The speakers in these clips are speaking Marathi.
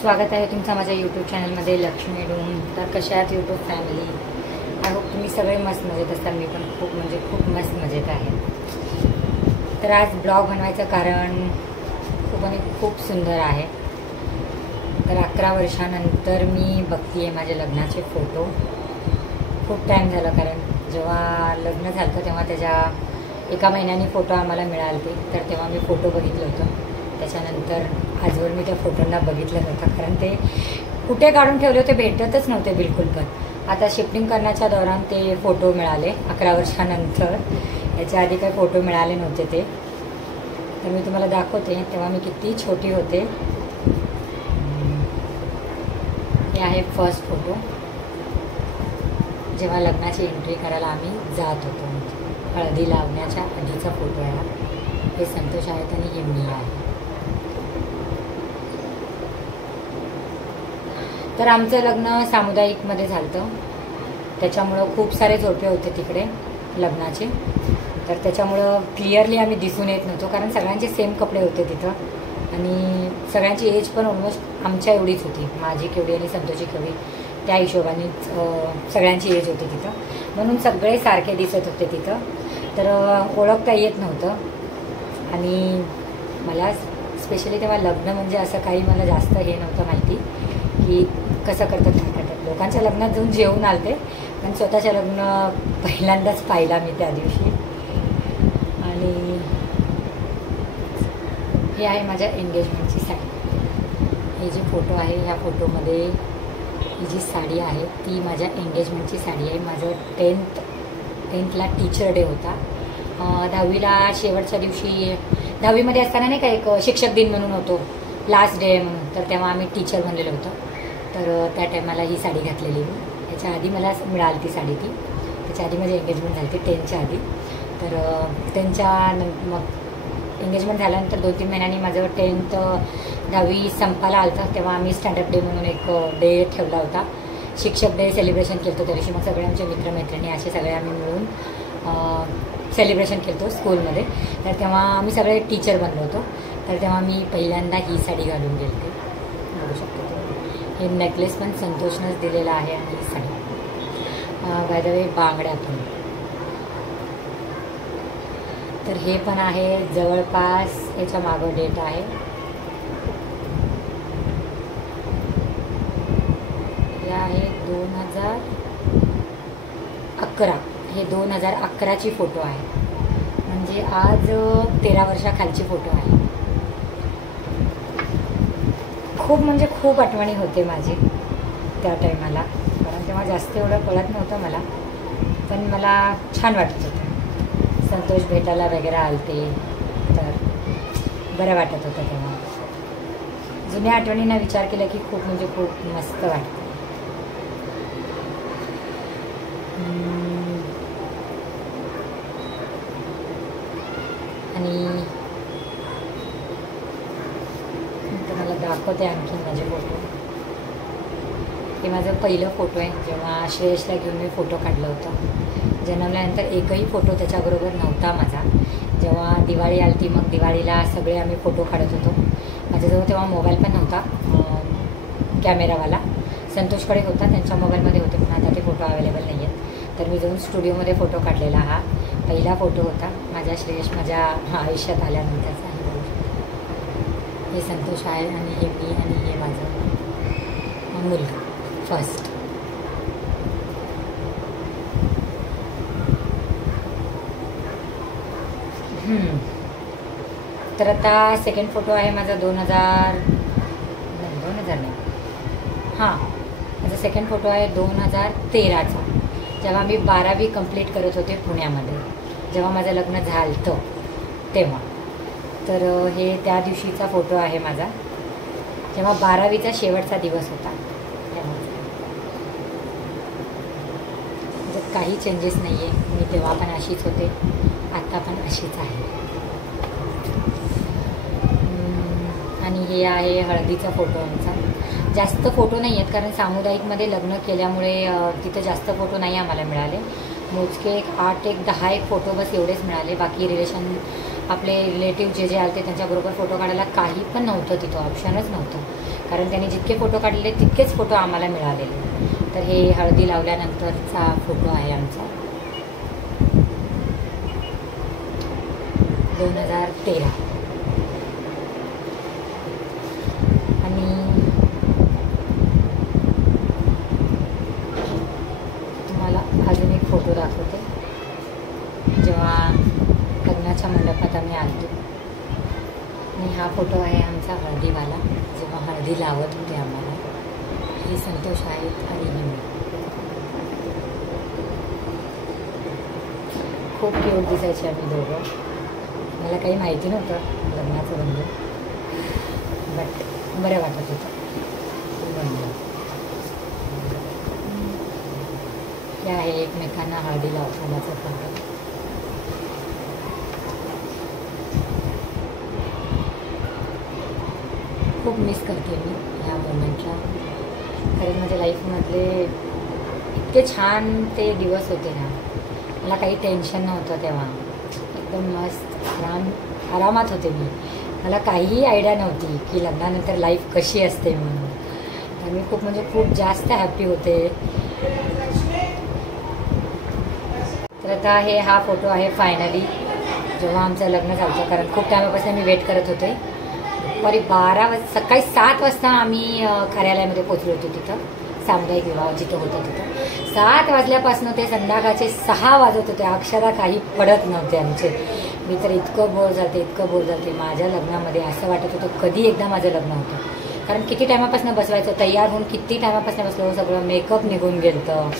स्वागत आहे तुमचं माझ्या यूट्यूब चॅनलमध्ये लक्ष्मी डूम. तर कशा आहात यूट्यूब फॅमिली? आय होप तुम्ही सगळे मस्त मजेत असताल. मी पण खूप मस्त मजेत आहे. तर आज ब्लॉग बनवायचं कारण खूप सुंदर आहे. तर 11 वर्षानंतर मी बघते माझ्या लग्नाचे फोटो. खूप टाईम झालं, कारण जेव्हा लग्न झालं तेव्हा त्याच्या 1 महिन्याने फोटो आम्हाला मिळाले. तर तेव्हा मी फोटो बघितलं होतं. त्याच्यानंतर आजवर मी त्या फोटोंना बघितलं नव्हतं, कारण ते कुठे काढून ठेवले होते भेटतच नव्हते बिलकुल. पण आता शिफ्टिंग करण्याच्या दौरान ते फोटो मिळाले 11 वर्षानंतर. याच्या आधी काही फोटो मिळाले नव्हते ते. तर मी तुम्हाला दाखवते तेव्हा मी किती छोटी होते. हे आहे फर्स्ट फोटो, जेव्हा लग्नाची एंट्री करायला आम्ही जात होतो. हळदी लावण्याच्या आधीचा फोटो आहे. हे संतोष आहेत आणि हे मी आहे. तर आमचं लग्न सामुदायिकमध्ये झालं, त्याच्यामुळं खूप सारे झोपे होते तिकडे लग्नाचे. तर त्याच्यामुळं क्लिअरली आम्ही दिसून येत नव्हतो, कारण सगळ्यांचे सेम कपडे होते तिथं आणि सगळ्यांची एज पण ऑलमोस्ट आमच्या एवढीच होती. माझी केवढी आणि संतोषची केवढी, त्या हिशोबाने सगळ्यांची एज होती तिथं, म्हणून सगळे सारखे दिसत होते तिथं. तर ओळखता येत नव्हतं. आणि मला स्पेशली तेव्हा लग्न म्हणजे असं काही मला जास्त हे नव्हतं माहिती की कसं करतात काय करतात. लोकांच्या लग्नात जाऊन जेवून आलते, पण स्वतःच्या लग्न पहिल्यांदाच पाहिला मी त्या दिवशी. आणि हे आहे माझ्या एंगेजमेंटची साडी. हे जे फोटो आहे ह्या फोटोमध्ये ही जी साडी आहे ती माझ्या एंगेजमेंटची साडी आहे. माझं 10th टीचर डे होता. 10वीला शेवटच्या दिवशी, 10वीमध्ये असताना नाही का एक शिक्षक दिन म्हणून होतो, लास्ट डे म्हणून. तर तेव्हा आम्ही टीचर बनलेलो होतो. तर त्या टायमाला ही साडी घातलेली मी. त्याच्या आधी मला मिळाली ती साडी. त्याच्या आधी माझी एंगेजमेंट झाली ती 10च्या आधी. तर 10च्या मग एंगेजमेंट झाल्यानंतर 2-3 महिन्यांनी माझं 10वी संपायला आलं. तेव्हा आम्ही स्टँडअप डे म्हणून एक डे ठेवला होता. शिक्षक डे सेलिब्रेशन केलं होतं त्या दिवशी. मग सगळे आमचे मित्रमैत्रिणी असे सगळे आम्ही मिळून सेलिब्रेशन केलं होतं स्कूलमध्ये. तर तेव्हा आम्ही सगळे टीचर बनलो होतो. तर तेव्हा मी पहिल्यांदा ही साडी घालून गेले. बघू शकतो हे नेकलेस पण संतोषनंच दिलेला आहे आणि ही साडी बाय द वे बांगड्यातून. तर हे पण आहे जवळपास याच्या मागं डेट आहे. हे आहे 2011. हे 2011ची फोटो आहे, म्हणजे आज 13 वर्षाखालची फोटो आहे. खूप आठवणी होते माझी त्या टायमाला, कारण तेव्हा जास्त एवढं कळत नव्हतं मला, पण मला छान वाटत होतं. संतोष भेटायला वगैरे आलते, तर बरं वाटत होतं तेव्हा. जुन्या आठवणींना विचार केला की खूप मस्त वाटतं. आणि तुम्हाला दाखवते आणखीन माझे फोटो. हे माझं पहिलं फोटो आहे, जेव्हा श्रेयसला घेऊन मी फोटो काढला होता. जन्मल्यानंतर एकही फोटो त्याच्याबरोबर नव्हता माझा. जेव्हा दिवाळी आली ती, मग दिवाळीला सगळे आम्ही फोटो काढत होतो. माझ्याजवळ तेव्हा मोबाईल पण नव्हता कॅमेरावाला. संतोषकडे होता, त्यांच्या मोबाईलमध्ये होते, पण आता ते फोटो अवेलेबल नाही आहेत. तर मी जाऊन स्टुडिओमध्ये फोटो काढलेला हा पहिला फोटो होता माझ्या श्रेयस माझ्या आयुष्यात आल्यानंतरचा. हे संतोष आहे आणि हे मी आणि हे माझं मुलगा फर्स्ट. तर आता सेकंड फोटो आहे माझा 2000 नाही, हां, माझा सेकंड फोटो आहे 2013चा, जेव्हा मी 12वी कंप्लीट करत होते पुण्यामध्ये, जेव्हा माझं लग्न झालं तेव्हा. तर हे त्या दिवशीचा फोटो आहे माझा, जेव्हा 12वीचा शेवटचा दिवस होता. त्याच्यात काही चेंजेस नाही आहे. मी तेव्हा पण अशीच होते, आत्ता पण अशीच आहे. आणि हे आहे हळदीचा फोटो आमचा. जास्त फोटो नाही आहेत, कारण सामुदायिकमध्ये लग्न केल्यामुळे तिथं जास्त फोटो नाही आम्हाला मिळाले. मोजके 8-10 फोटो बस एवढेच मिळाले. बाकी आपले रिलेटिव्ह जे आले त्यांच्याबरोबर फोटो काढायला काही पण नव्हतं, तिथं ऑप्शनच नव्हतं. कारण त्यांनी जितके फोटो काढलेले तितकेच फोटो आम्हाला मिळालेले. तर हे हळदी लावल्यानंतरचा फोटो आहे आमचा 2013. आणि तुम्हाला अजून एक फोटो दाखवते जेव्हा लग्नाच्या मंडपात आम्ही आलो. आणि हा फोटो आहे आमचा हळदीवाला, जेव्हा हळदी लावत होते आम्हाला. हे संतोष आहेत आणि मी. खूप क्यूट दिसायचे आम्ही दोघं. मला काही माहिती नव्हतं लग्नाचं बंधन, बट बरं वाटत होतं बंधन. हे आहे एकमेकांना हळदी लावतानाचा फोटो. खूप मिस करते मी ह्या मोमेंटला. खरंच माझ्या लाईफमधले इतके छान ते दिवस होते ना. मला काही टेन्शन नव्हतं तेव्हा. एकदम मस्त आरामात होते मी. मला काहीही आयडिया नव्हती की लग्नानंतर लाईफ कशी असते म्हणून. तर मी खूप जास्त हॅपी होते. तर आता हा फोटो आहे फायनली जेव्हा आमचं लग्न झालं. कारण खूप टायमापासून मी वेट करत होते. दुपारी सकाळी 7 वाजता आम्ही कार्यालयामध्ये पोचलो होतो तिथं, सामुदायिक विवाह जिथं होतं तिथं. 7 वाजल्यापासून ते संध्याकाळचे 6 वाजत होते. अक्षरा काही पडत नव्हते आमचे. मी तर इतकं बोर झाले माझ्या लग्नामध्ये. असं वाटत होतं कधी एकदा माझं लग्न होतं. कारण किती टायमापासून बसवायचं, तयार होऊन किती टायमापासून बसलो, सगळं मेकअप निघून गेलं,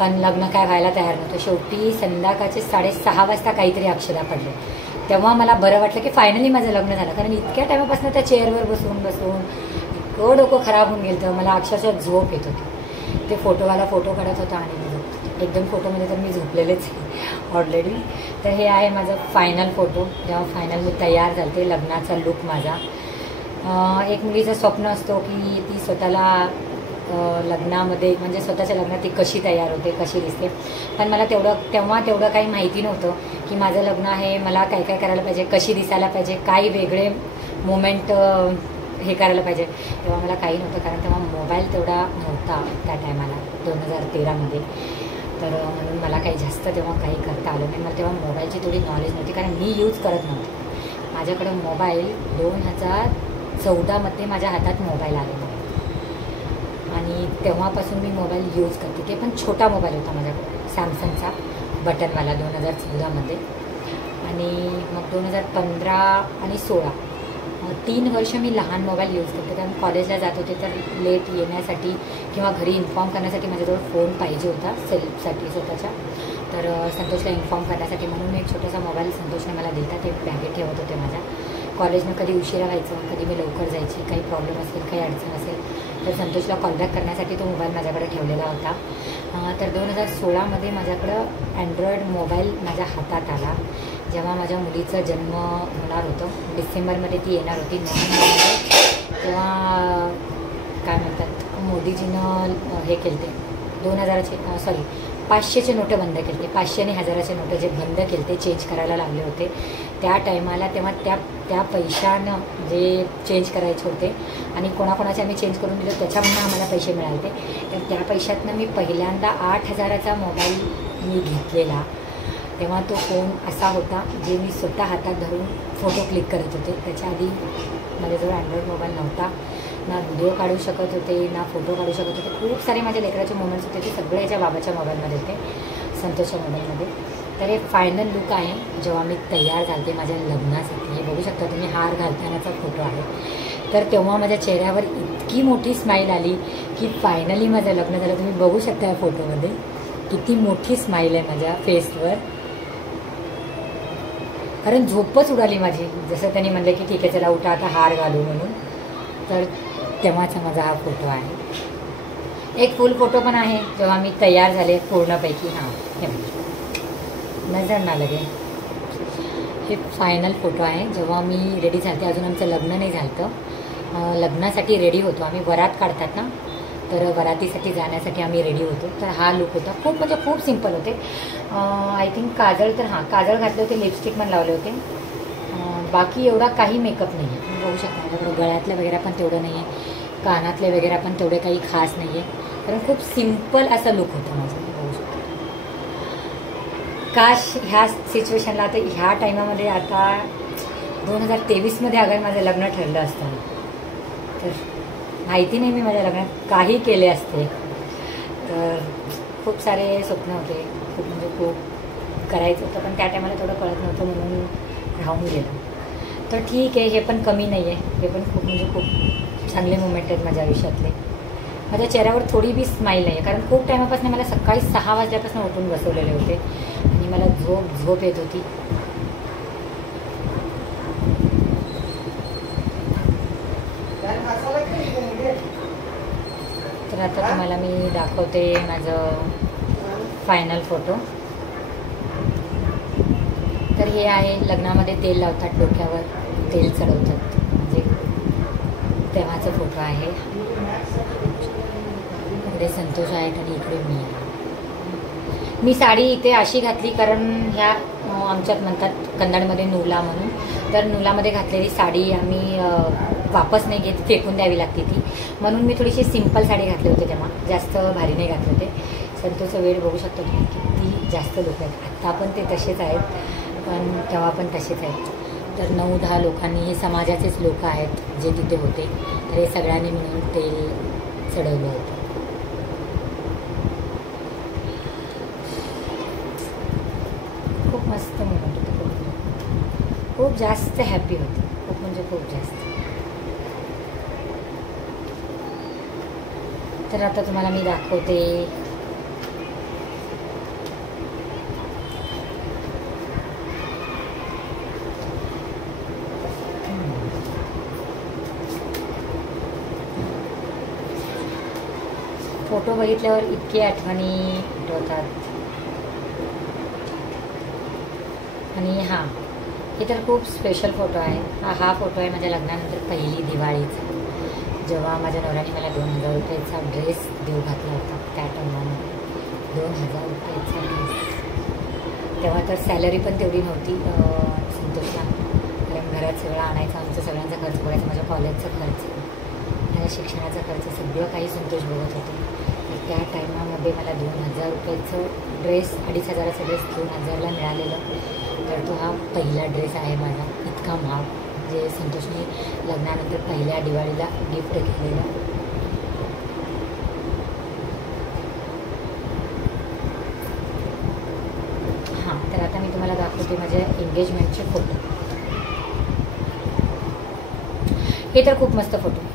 पण लग्न काय व्हायला तयार नव्हतं. शेवटी संध्याकाळचे 6:30 वाजता काहीतरी अक्षरा पडले. तेव्हा मला बरं वाटलं की फायनली माझं लग्न झालं. कारण इतक्या टायमापासून त्या चेअरवर बसून इतकं डोकं खराब होऊन गेलं. मला अक्षरशः झोप येत होती. ते फोटोवाला फोटो काढत होता आणि मी झोपते. एकदम फोटोमध्ये तर मी झोपलेलेच ऑलरेडी. तर हे आहे माझं फायनल फोटो, जेव्हा फायनल मी तयार झाले. लग्नाचा लुक माझा. एक मुलीचं स्वप्न असतो की ती स्वतःला लग्नामध्ये म्हणजे स्वतःच्या लग्नात ती कशी तयार होते, कशी दिसते. पण मला तेव्हा तेवढं काही माहिती नव्हतं की माझं लग्न आहे, मला काय काय करायला पाहिजे, कशी दिसायला पाहिजे, काही वेगळे मोमेंट हे करायला पाहिजे. तेव्हा मला काही नव्हतं. कारण तेव्हा मोबाईल तेवढा नव्हता त्या टायमाला 2013मध्ये. तर म्हणून मला काही जास्त तेव्हा काही करता आलं नाही. मला तेव्हा मोबाईलची थोडी नॉलेज नव्हती कारण मी यूज करत नव्हते. माझ्याकडं मोबाईल 2014मध्ये माझ्या हातात मोबाईल आलेला आहे आणि तेव्हापासून मी मोबाईल यूज करते. ते पण छोटा मोबाईल होता माझ्याकडे, सॅमसंगचा बटनवाला 2014मध्ये. आणि मग 2015 आणि 16 3 वर्ष मी लहान मोबाईल यूज करते. कारण कॉलेजला जात होते तर लेट येण्यासाठी किंवा घरी इन्फॉर्म करण्यासाठी माझ्याजवळ फोन पाहिजे होता सेल्फसाठी स्वतःच्या. तर संतोषला इन्फॉर्म करण्यासाठी म्हणून एक छोटासा मोबाईल संतोषने मला दिला. ते बॅगेत ठेवत होते माझ्या. कॉलेजनं कधी उशिरा व्हायचं, कधी मी लवकर जायची, काही प्रॉब्लेम असेल, काही अडचण असेल तर संतोषला कॉलबॅक करण्यासाठी तो मोबाईल माझ्याकडे ठेवलेला होता. तर 2016मध्ये माझ्याकडं अँड्रॉईड मोबाईल माझ्या हातात आला. जेव्हा माझ्या मुलीचा जन्म होणार होतं, डिसेंबरमध्ये ती येणार होती, नोव्हेंबरमध्ये. तेव्हा काय म्हणतात मोदीजीनं हे केलं ते 500चे नोटं बंद केले ते. 500 आणि 1000चे नोटं जे बंद केले ते चेंज करायला लागले होते त्या टायमाला. तेव्हा त्या पैशानं जे चेंज करायचे होते आणि कोणाकोणाचे आम्ही चेंज करून दिलं त्याच्यामधून आम्हाला पैसे मिळाले. तर त्या पैशातनं मी पहिल्यांदा 8000चा मोबाईल मी घेतलेला. तेव्हा तो फोन असा होता जे मी स्वतः हातात धरून फोटो क्लिक करत होते. त्याच्या आधी माझ्याजवळ अँड्रॉईड मोबाईल नव्हता. ना व्हिडिओ काढू शकत होते, ना फोटो काढू शकत होते. खूप सारे माझ्या लेकराचे मोमेंट्स होते ते सगळे याच्या बाबाच्या मोबाईलमध्ये होते, संतोषच्या मोबाईलमध्ये. तर हे फायनल लुक आहे जेव्हा मी तयार झाले माझ्या लग्नासाठी. हे बघू शकता तुम्ही, हार घालतानाचा फोटो आहे. तर तेव्हा माझ्या चेहऱ्यावर इतकी मोठी स्माईल आली की फायनली माझं लग्न झालं. तुम्ही बघू शकता या फोटोमध्ये किती मोठी स्माईल आहे माझ्या फेसवर. कारण झोपच उडाली माझी. जसं त्यांनी म्हणलं की ठीक आहे चला उठा आता हार घालू म्हणून. तर तेव्हाचा माझा हा फोटो आहे. एक फुल फोटो पण आहे जेव्हा मी तयार झाले पूर्णपैकी. हां, हे नजर ना लगे. हे फायनल फोटो आहे जेव्हा मी रेडी झाले. अजून आमचं लग्न नाही झालं. लग्नासाठी रेडी होतो आम्ही. वरात काढतात ना, तर वरातीसाठी जाण्यासाठी आम्ही रेडी होतो. तर हा लुक होता. खूप सिम्पल होते. आय थिंक काजळ काजळ घातले होते, लिपस्टिक पण लावले होते. बाकी एवढा काही मेकअप नाही आहे. तुम्ही बघू शकता माझ्याकडे गळ्यातलं वगैरे पण तेवढं नाही आहे. कानातले वगैरे पण तेवढे काही खास नाही आहे, कारण खूप सिम्पल असं लुक होतं माझं. बघू शकतो. काश ह्या सिच्युएशनला आता ह्या टायमामध्ये आता 2023मध्ये अगर माझं लग्न ठरलं असतं तर माहिती नाही मी माझ्या लग्नात काही केले असते. तर खूप सारे स्वप्न होते, खूप म्हणजे खूप करायचं होतं, पण त्या टायमाला थोडं कळत नव्हतं म्हणून राहून गेलं. तर ठीक आहे, हे पण कमी नाही आहे, हे पण खूप म्हणजे खूप चांगले मोमेंट आहेत माझ्या आयुष्यातले. माझ्या चेहऱ्यावर थोडी बी स्माईल नाही आहे, कारण खूप टायमापासून मला सकाळी 6 वाजल्यापासून उठून बसवलेले होते आणि मला झोप येत होती. तर आता तुम्हाला मी दाखवते माझं फायनल फोटो. तर हे आहे, लग्नामध्ये तेल लावतात डोक्यावर, तेल चढवतात, म्हणजे तेव्हाचा फोटो आहे. इकडे संतोष आहेत आणि इकडे मी आहे. मी साडी इथे अशी घातली कारण ह्या आमच्यात म्हणतात कन्नडमध्ये नूला म्हणून. तर नूलामध्ये घातलेली साडी आम्ही वापस नाही घेत, फेकून द्यावी लागते ती, म्हणून मी थोडीशी सिंपल साडी घातली होती. तेव्हा जास्त भारी नाही घातले होते. संतोषचं वेळ बघू शकतो तुम्ही, किती जास्त लोक आहेत. आत्ता पण ते तसेच आहेत, पण तेव्हा पण तसेच आहेत. तर 9-10 लोकांनी, हे समाजाचेच लोक आहेत जे तिथे होते, तर हे सगळ्यांनी मिळून तेल चढवलं होतं. खूप मस्त मोमेंट होतं, खूप जास्त हॅपी होते, खूप म्हणजे खूप जास्त. तर आता तुम्हाला मी दाखवते फोटो. बघितल्यावर इतकी आठवणी होतात. आणि हां, हे तर खूप स्पेशल फोटो आहे. हा फोटो आहे माझ्या लग्नानंतर पहिली दिवाळीचा, जेव्हा माझ्या नवऱ्याने मला 2000 रुपयाचा ड्रेस देऊ घातला होता. त्या टायमामध्ये 2000 रुपयाचा ड्रेस. तेव्हा तर सॅलरी पण तेवढी नव्हती संतोषला, कारण घरात सगळं आणायचं, आमचं सगळ्यांचा खर्च बघायचा, माझ्या कॉलेजचा खर्च, माझ्या शिक्षणाचा खर्च, सगळं काही संतोष बघत होते. तर त्या टायमामध्ये मला 2000 रुपयाचं ड्रेस, 2500चा ड्रेस 2000ला मिळालेलं. तर तो हा पहिला ड्रेस आहे माझा, इतका महाग, जे संतोषने लग्नानंतर पहिल्या दिवाळीला गिफ्ट केलेलं. हां, तर आता मी तुम्हाला दाखवते माझ्या एंगेजमेंटचे फोटो. हे तर खूप मस्त फोटो.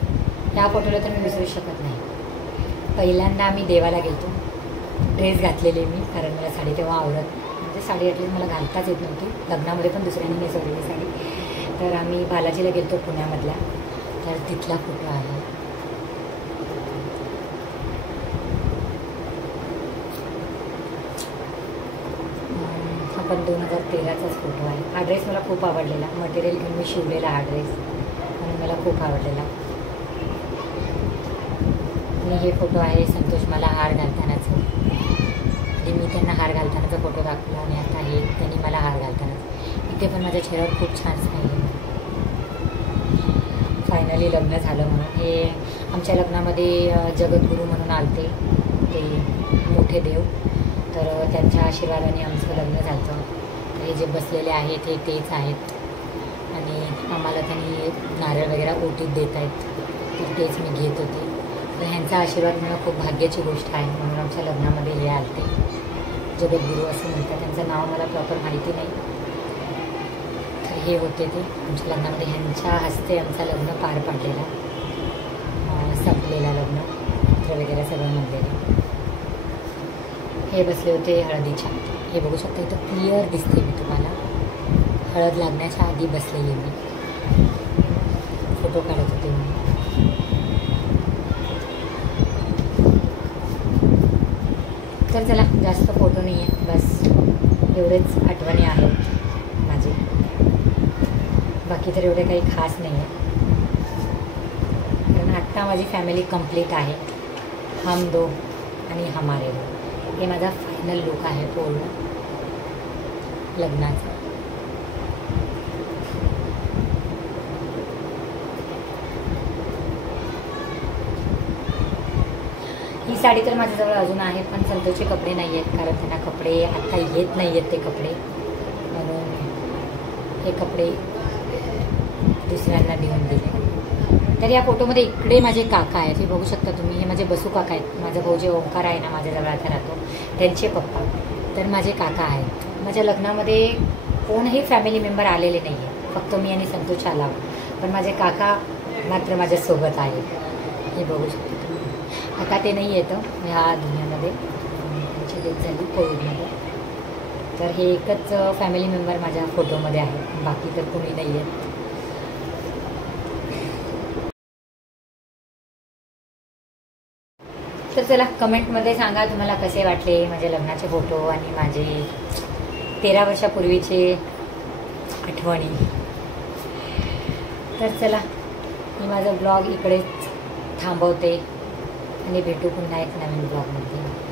ह्या फोटोला तर मी विसरू शकत नाही. पहिल्यांदा आम्ही देवाला गेलो, ड्रेस घातलेले मी, कारण मला साडी तेव्हा आवडत, म्हणजे साडी ॲटलीस्ट मला घालताच येत नव्हती. लग्नामध्ये पण दुसऱ्यांनी नेसवलेली साडी. तर आम्ही बालाजीला गेलो पुण्यामधल्या, तर तिथला फोटो आहे. हा पण 2013चाच फोटो आहे. हा ड्रेस मला खूप आवडलेला, मटेरियल घेऊन मी शिवलेला हा ड्रेस, म्हणून मला खूप आवडलेला. आणि हे फोटो आहे संतोष मला हार घालतानाचं, आणि मी त्यांना हार घालतानाचा फोटो दाखवला. आणि आता हे त्यांनी मला हार घालतानाच. इथे पण माझ्या चेहऱ्यावर खूप छान स्माईल आहे. फायनली लग्न झालं म्हणून. हे आमच्या लग्नामध्ये जगद्गुरू म्हणून आलते ते मोठे देव, तर त्यांच्या आशीर्वादाने आमचं लग्न झालं. तर हे जे बसलेले आहेत हे तेच आहेत, आणि आम्हाला त्यांनी नारळ वगैरे ओटीत देत आहेत, तर तेच मी घेत होते. तर ह्यांचा आशीर्वाद मिळणं खूप भाग्याची गोष्ट आहे, म्हणून आमच्या लग्नामध्ये हे आलते. जगद्गुरू असं म्हणतात, त्यांचं नाव मला प्रॉपर माहिती नाही. तर हे होते ते आमच्या लग्नामध्ये, ह्यांच्या हस्ते आमचं लग्न पार पडलेला, संपलेला लग्न, पत्र वगैरे सगळं म्हणलेलं. हे बसले होते हळदीच्या. हे बघू शकता, इथं क्लिअर दिसते मी तुम्हाला, हळद लागण्याच्या आधी बसलेली मी, फोटो काढत होते मी. तर चला, जास्त फोटो नाही आहे, बस एवढेच आठवणी आहेत माझी, बाकी तर एवढे काही खास नाही आहे. कारण आत्ता माझी फॅमिली कंप्लीट आहे. हम दो आणि हमारे दो, हे माझा फायनल लुक आहे पूर्ण लग्नाचा. साडी तर माझ्याजवळ अजून आहे, पण संतोषचे कपडे नाही आहेत, कारण त्यांना कपडे आता येत नाही आहेत ते कपडे, म्हणून हे कपडे दुसऱ्यांना देऊन दिले. तर या फोटोमध्ये इकडे माझे काका आहेत, हे बघू शकता तुम्ही. हे माझे बसू काका आहेत. माझा भाऊ जे ओंकार आहे ना, माझ्याजवळ आता राहतो, त्यांचे पप्पा. तर माझे काका आहेत. माझ्या लग्नामध्ये कोणही फॅमिली मेंबर आलेले नाही आहे, फक्त मी आणि संतोष आला, पण माझे काका मात्र माझ्यासोबत आहे. हे बघू शकता तुम्ही. आता ते नाही येतं ह्या दुनियामध्ये, त्यांची डेथ झाली कोविडमध्ये. तर हे एकच फॅमिली मेंबर माझ्या फोटोमध्ये आहे, बाकी तर कोणी नाही आहेत. तर चला कमेंटमध्ये सांगा तुम्हाला कसे वाटले माझे लग्नाचे फोटो आणि माझे 13 वर्षापूर्वीचे आठवणी. तर चला मी माझा ब्लॉग इकडेच थांबवते आणि भेटू पुन्हा एक नवीन ब्लॉगमध्ये.